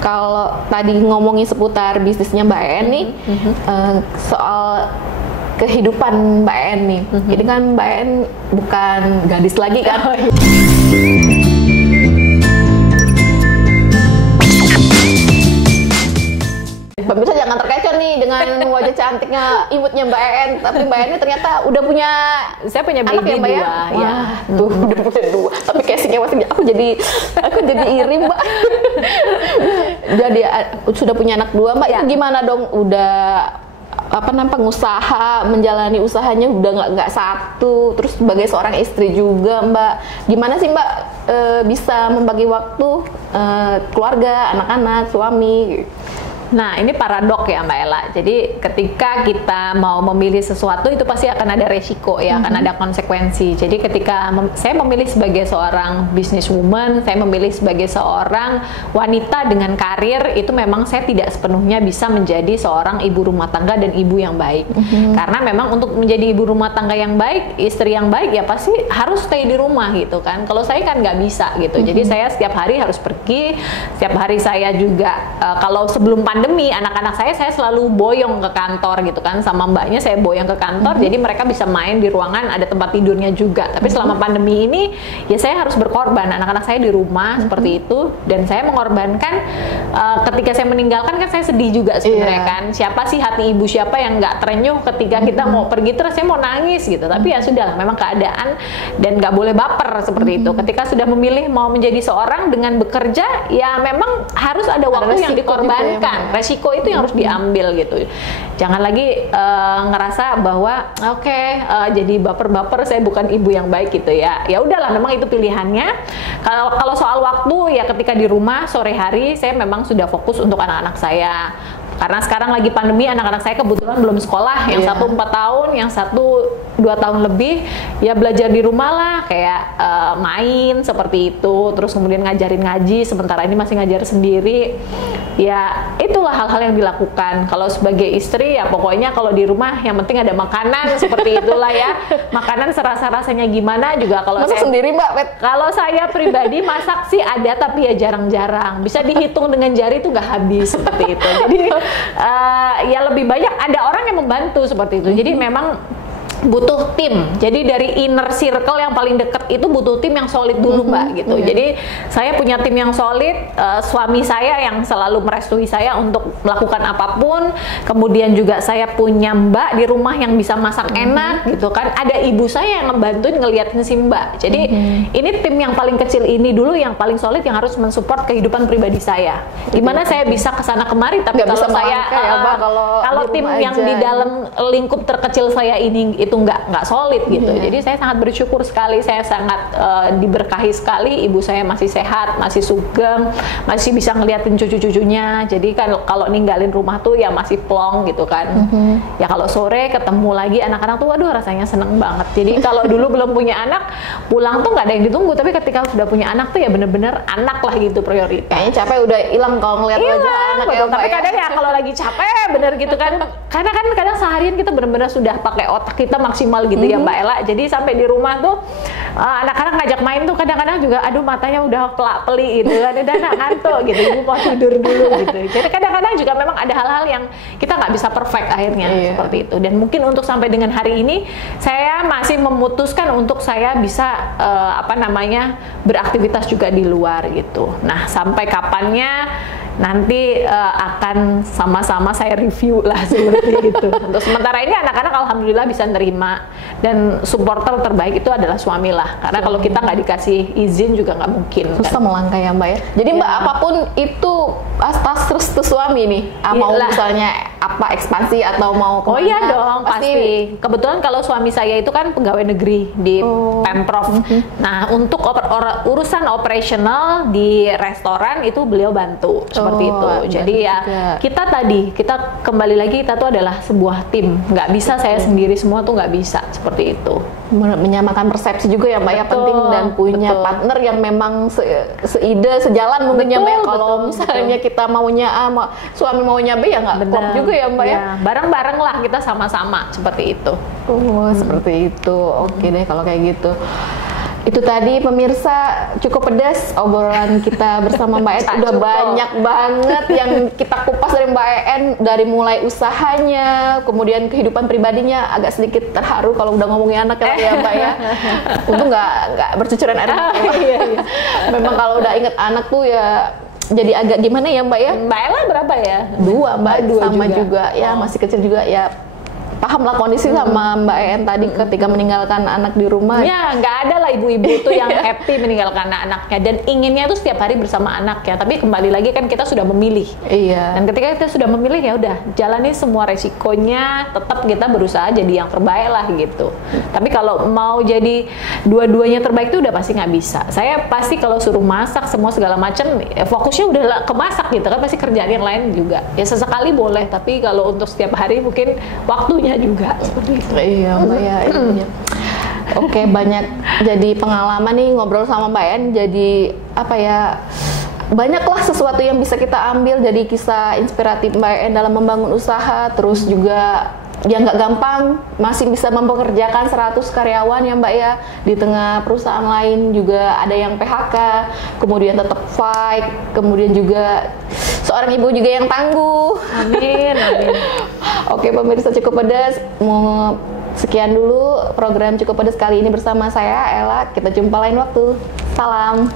Kalau tadi ngomongin seputar bisnisnya Mbak En nih, soal kehidupan Mbak En nih, ini kan Mbak En bukan gadis lagi kan? Pemirsa jangan terkecoh nih dengan wajah cantiknya imutnya Mbak En, tapi Mbak En ini ternyata udah punya, saya punya anak baby ya Mbak ya? dua, ya. Tuh udah punya dua, tapi casingnya masih aku jadi iri Mbak. Jadi sudah punya anak dua Mbak, itu gimana dong? Udah pengusaha, menjalani usahanya udah nggak satu, terus sebagai seorang istri juga Mbak, gimana sih Mbak bisa membagi waktu keluarga, anak-anak, suami? Nah, ini paradok ya Mbak Ella. Jadi ketika kita mau memilih sesuatu itu pasti akan ada resiko ya, akan ada konsekuensi. Jadi ketika saya memilih sebagai seorang businesswoman, saya memilih sebagai seorang wanita dengan karir, itu memang saya tidak sepenuhnya bisa menjadi seorang ibu rumah tangga dan ibu yang baik. Karena memang untuk menjadi ibu rumah tangga yang baik, istri yang baik ya pasti harus stay di rumah gitu kan. Kalau saya kan nggak bisa gitu. Jadi saya setiap hari harus pergi, setiap hari saya juga kalau sebelum pandemi anak-anak saya selalu boyong ke kantor gitu kan, sama mbaknya saya boyong ke kantor, jadi mereka bisa main di ruangan, ada tempat tidurnya juga. Tapi selama pandemi ini ya saya harus berkorban, anak-anak saya di rumah seperti itu, dan saya mengorbankan ketika saya meninggalkan kan saya sedih juga sebenarnya kan, siapa sih hati ibu siapa yang nggak terenyuh ketika kita mau pergi terus saya mau nangis gitu. Tapi ya sudah, memang keadaan dan nggak boleh baper seperti itu. Ketika sudah memilih mau menjadi seorang dengan bekerja, ya memang harus ada waktu yang dikorbankan, resiko itu yang harus diambil gitu. Jangan lagi ngerasa bahwa jadi baper-baper saya bukan ibu yang baik gitu ya. Ya udahlah, memang itu pilihannya. Kalau soal waktu ya ketika di rumah sore hari saya memang sudah fokus untuk anak-anak saya. Karena sekarang lagi pandemi, anak-anak saya kebetulan belum sekolah, yang satu 4 tahun, yang satu 2 tahun lebih, ya belajar di rumah lah, kayak main seperti itu, terus kemudian ngajarin ngaji, sementara ini masih ngajar sendiri. Ya itulah hal-hal yang dilakukan. Kalau sebagai istri ya pokoknya kalau di rumah yang penting ada makanan, seperti itulah ya. Makanan serasa-rasanya gimana juga kalau masak saya sendiri Mbak Pet? Kalau saya pribadi masak sih ada, tapi ya jarang-jarang. Bisa dihitung dengan jari itu nggak habis seperti itu. Jadi ya lebih banyak ada orang yang membantu seperti itu. Jadi memang butuh tim. Jadi dari inner circle yang paling dekat itu butuh tim yang solid dulu Mbak gitu. Jadi saya punya tim yang solid, suami saya yang selalu merestui saya untuk melakukan apapun. Kemudian juga saya punya Mbak di rumah yang bisa masak enak gitu kan. Ada ibu saya yang ngebantuin ngeliatin si Mbak. Jadi ini tim yang paling kecil ini dulu yang paling solid yang harus mensupport kehidupan pribadi saya. Gimana saya bisa kesana kemari, tapi kalau saya kalau tim yang di dalam lingkup terkecil saya ini itu nggak solid gitu. Jadi saya sangat bersyukur sekali, saya sangat diberkahi sekali, ibu saya masih sehat, masih sugeng, masih bisa ngeliatin cucu-cucunya. Jadi kan kalau ninggalin rumah tuh ya masih plong gitu kan. Ya kalau sore ketemu lagi anak-anak tuh waduh rasanya seneng banget. Jadi kalau dulu belum punya anak, pulang tuh nggak ada yang ditunggu, tapi ketika sudah punya anak tuh ya bener-bener anak lah gitu prioritas. Kayaknya capek udah hilang kalau ngeliat wajah anak ya Mbak. Tapi kadang ya kalau lagi capek bener gitu kan, karena kan kadang seharian kita bener-bener sudah pakai otak kita maksimal gitu ya Mbak Ella. Jadi sampai di rumah tuh anak-anak ngajak main tuh kadang-kadang juga aduh matanya udah pelak-peli gitu kan, udah ngantuk gitu, ibu mau tidur dulu gitu. Jadi kadang-kadang juga memang ada hal-hal yang kita nggak bisa perfect akhirnya seperti itu. Dan mungkin untuk sampai dengan hari ini saya masih memutuskan untuk saya bisa beraktivitas juga di luar gitu. Nah sampai kapannya nanti akan sama-sama saya review lah seperti itu. Untuk sementara ini anak-anak alhamdulillah bisa nerima, dan supporter terbaik itu adalah suami lah. Karena kalau kita nggak dikasih izin juga nggak mungkin. Susah kan melangkah ya Mbak ya. Jadi Mbak apapun itu pas terus tuh suami nih, mau misalnya apa ekspansi atau mau kemana? Oh iya dong pasti. Kebetulan kalau suami saya itu kan pegawai negeri di Pemprov. Nah untuk urusan operasional di restoran itu beliau bantu. Seperti itu. Jadi ya kita kembali lagi, kita tuh adalah sebuah tim, nggak bisa saya sendiri semua tuh nggak bisa seperti itu. Menyamakan persepsi juga ya Mbak ya, penting, dan punya partner yang memang seide sejalan mungkin ya Mbak. Kalau misalnya kita maunya A, suami maunya B ya nggak klop juga ya Mbak ya. Bareng-bareng lah kita sama-sama seperti itu. Seperti itu. Oke deh kalau kayak gitu. Itu tadi pemirsa, cukup pedas obrolan kita bersama Mbak En. Udah banyak banget yang kita kupas dari Mbak En, dari mulai usahanya, kemudian kehidupan pribadinya. Agak sedikit terharu kalau udah ngomongin anak ya Mbak ya. Untung nggak bercucuran air mata. Iya. Memang kalau udah inget anak tuh ya jadi agak gimana ya Mbak ya? Mbak Ella berapa ya? 2 Mbak, Dua sama juga ya, masih kecil juga ya. Paham lah kondisi sama Mbak En tadi ketika meninggalkan anak di rumah. Ya, nggak ada lah ibu-ibu tuh yang happy meninggalkan anaknya dan inginnya tuh setiap hari bersama anaknya. Tapi kembali lagi kan kita sudah memilih. Iya. Dan ketika kita sudah memilih ya udah jalani semua resikonya. Tetap kita berusaha jadi yang terbaik lah gitu. Tapi kalau mau jadi dua-duanya terbaik itu udah pasti nggak bisa. Saya pasti kalau suruh masak semua segala macam, fokusnya udah ke masak gitu kan. Pasti kerjaan yang lain juga. Ya sesekali boleh. Tapi kalau untuk setiap hari mungkin waktunya juga seperti itu. Iya Mbak ya. Oke, banyak jadi pengalaman nih ngobrol sama Mbak En. Jadi apa ya, banyaklah sesuatu yang bisa kita ambil jadi kisah inspiratif Mbak En dalam membangun usaha. Terus juga ya nggak gampang, masih bisa mempekerjakan 100 karyawan ya Mbak ya. Di tengah perusahaan lain juga ada yang PHK, kemudian tetap fight, kemudian juga seorang ibu juga yang tangguh. Amin. Oke pemirsa Cukup Pedas, mau sekian dulu program Cukup Pedas kali ini bersama saya Ella. Kita jumpa lain waktu. Salam.